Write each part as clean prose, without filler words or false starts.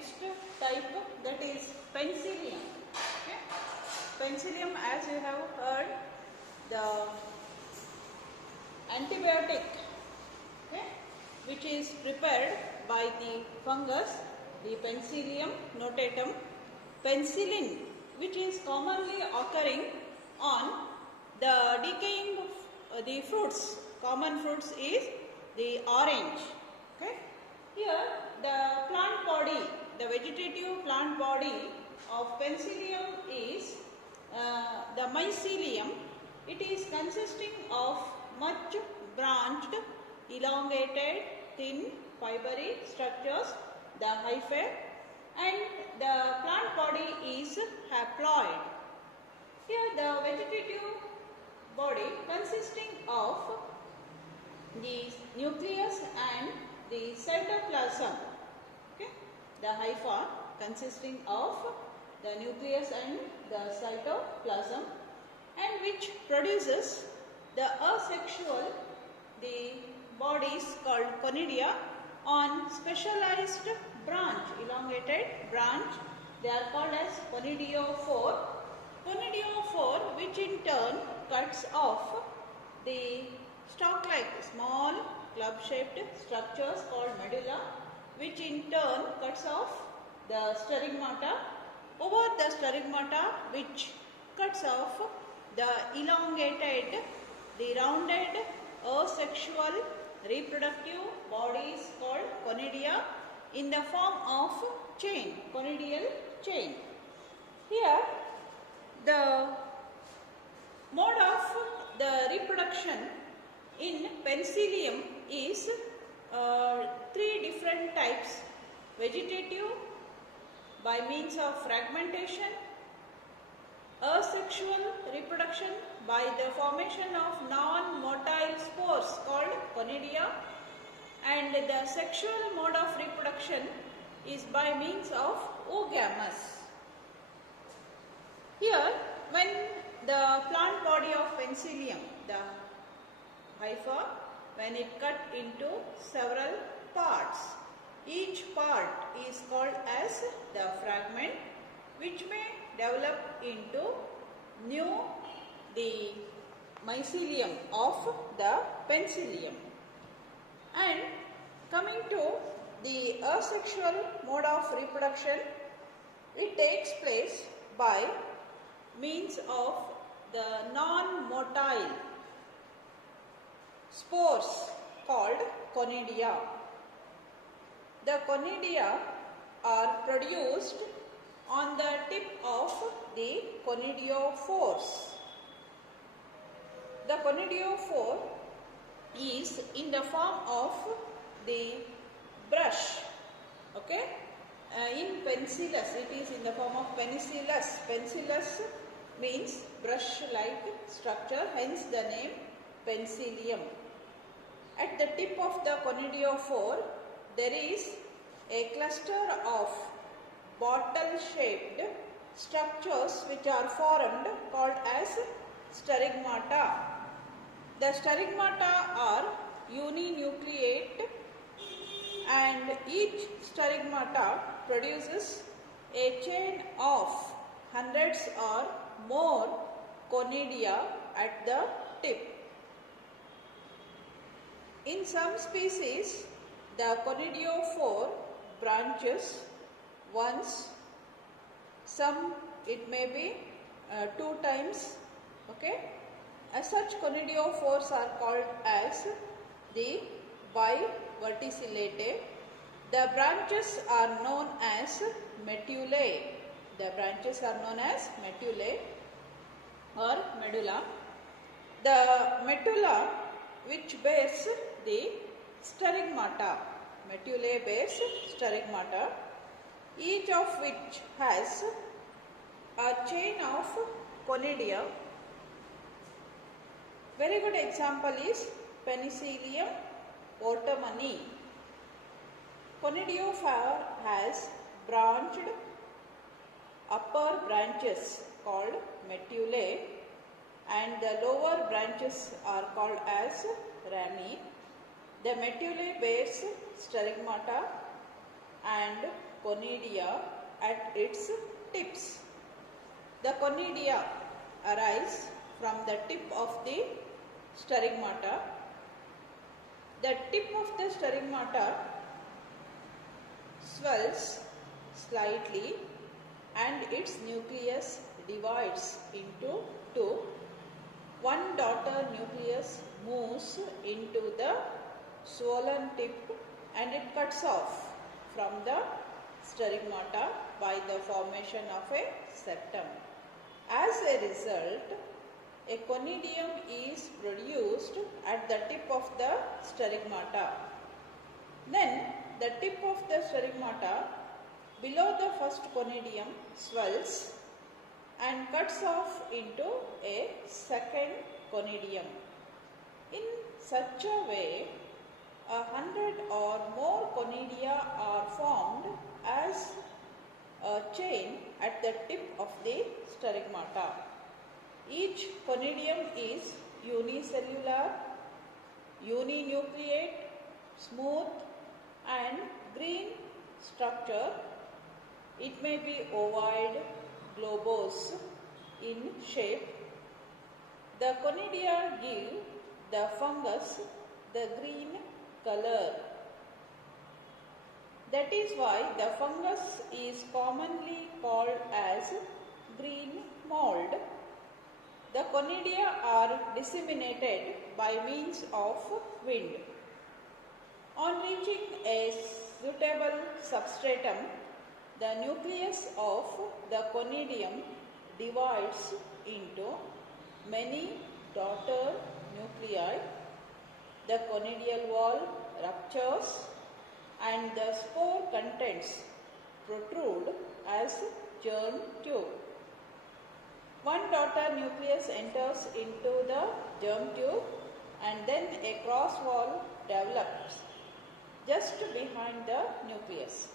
next type, that is penicillium. Okay? Penicillium, as you have heard, the antibiotic, okay, which is prepared by the fungus, the Penicillium notatum. Penicillin, which is commonly occurring on the decaying the fruits. Common fruits is the orange. Okay. Here the plant body, the vegetative plant body of Penicillium is the mycelium. It is consisting of much branched, elongated, thin, fibery structures, the hyphae, and the plant body is haploid. Here the vegetative body consisting of the nucleus and the cytoplasm. Okay? The hypha consisting of the nucleus and the cytoplasm, and which produces the asexual, the bodies called conidia on specialized branch, elongated branch. They are called as conidiophore. Conidiophore, which in turn cuts off the stalk-like small club-shaped structures called medulla, which in turn cuts off the sterigmata. Over the sterigmata, which cuts off the elongated, the rounded, asexual reproductive bodies called conidia in the form of chain, conidial chain. Here, the mode of the reproduction in Penicillium is three different types: vegetative by means of fragmentation, asexual reproduction by the formation of non-motile spores called conidia, and the sexual mode of reproduction is by means of oogamous. Here, when the plant body of Penicillium, the hypha, when it cut into several parts, each part is called as the fragment, which may develop into the mycelium of the Penicillium. And coming to the asexual mode of reproduction, it takes place by means of the non-motile spores called conidia. The conidia are produced on the tip of the conidiophores. The conidiophore is in the form of the brush. Okay? In penicillus, it is in the form of penicillus. Penicillus means brush-like structure, hence the name Penicillium. At the tip of the conidiophore, there is a cluster of bottle-shaped structures which are formed called as sterigmata. The sterigmata are uninucleate, and each sterigmata produces a chain of hundreds or more conidia at the tip. In some species, the conidiophore branches once, some it may be 2 times. Okay? Such conidiophores are called as the biverticillate. The branches are known as medullae. The branches are known as medullae or medulla. The medulla, which bears the sterigmata, medullae bears sterigmata, each of which has a chain of conidia. Very good example is Penicillium ortomani. Conidiophore has branched upper branches called medullae, and the lower branches are called as rami. The medullae bears sterigmata, and conidia at its tips. The conidia arise from the tip of the sterigmata. The tip of the sterigmata swells slightly and its nucleus divides into two. One daughter nucleus moves into the swollen tip and it cuts off from the sterigmata by the formation of a septum. As a result, a conidium is produced at the tip of the sterigmata. Then the tip of the sterigmata below the first conidium swells and cuts off into a second conidium. In such a way, 100 or more conidia are formed as a chain at the tip of the sterigmata. Each conidium is unicellular, uninucleate, smooth and green structure. It may be ovoid, globose in shape. The conidia give the fungus the green color. That is why the fungus is commonly called as green mold. The conidia are disseminated by means of wind. On reaching a suitable substratum, the nucleus of the conidium divides into many daughter nuclei. The conidial wall ruptures and the spore contents protrude as germ tube. One daughter nucleus enters into the germ tube and then a cross wall develops just behind the nucleus.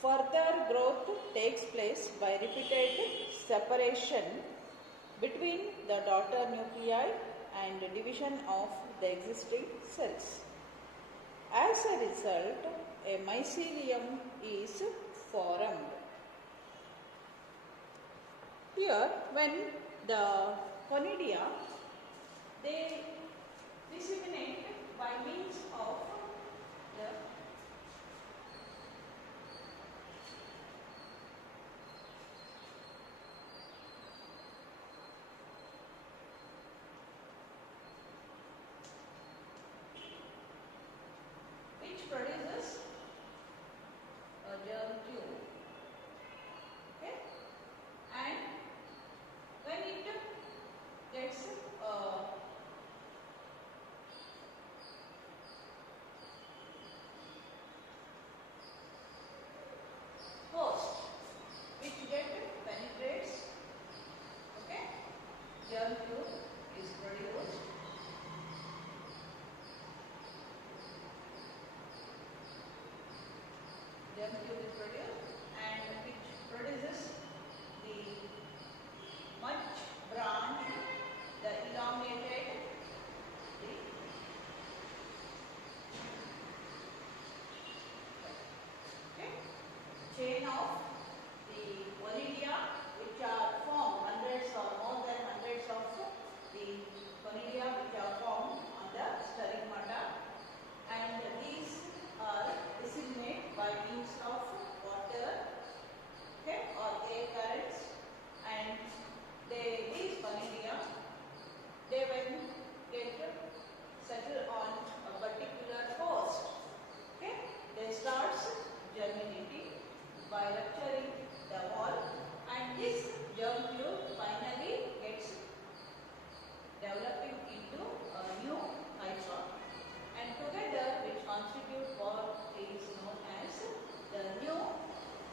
Further growth takes place by repeated separation between the daughter nuclei and division of the existing cells. As a result, a mycelium is formed. Here, when the conidia, they disseminate by means of the which produces a germ tube. Okay? And when it gets host which penetrates, okay, germ tube is produced. Germ tube is produced and which produces the much branched, the elongated, chain of the conidia which are formed, hundreds or more than hundreds of the conidia which are formed on the sterigmata, and these are disseminated by means of water, okay, or air currents, and these conidia, they when get settle on a particular host, okay, they starts germinating by rupturing the wall, and this germ tube finally gets developing into a new hyphon, and together which constitute what is known as the new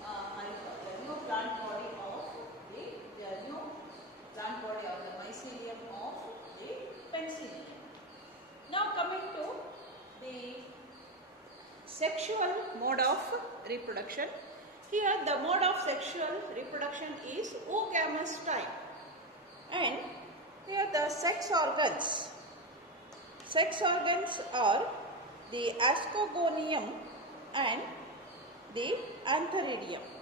hyphon, the new plant body of the new plant body of the mycelium of the penicillium. Now coming to the sexual mode of reproduction. Here the mode of sexual reproduction is oogamous type, and here the sex organs. Sex organs are the ascogonium and the antheridium.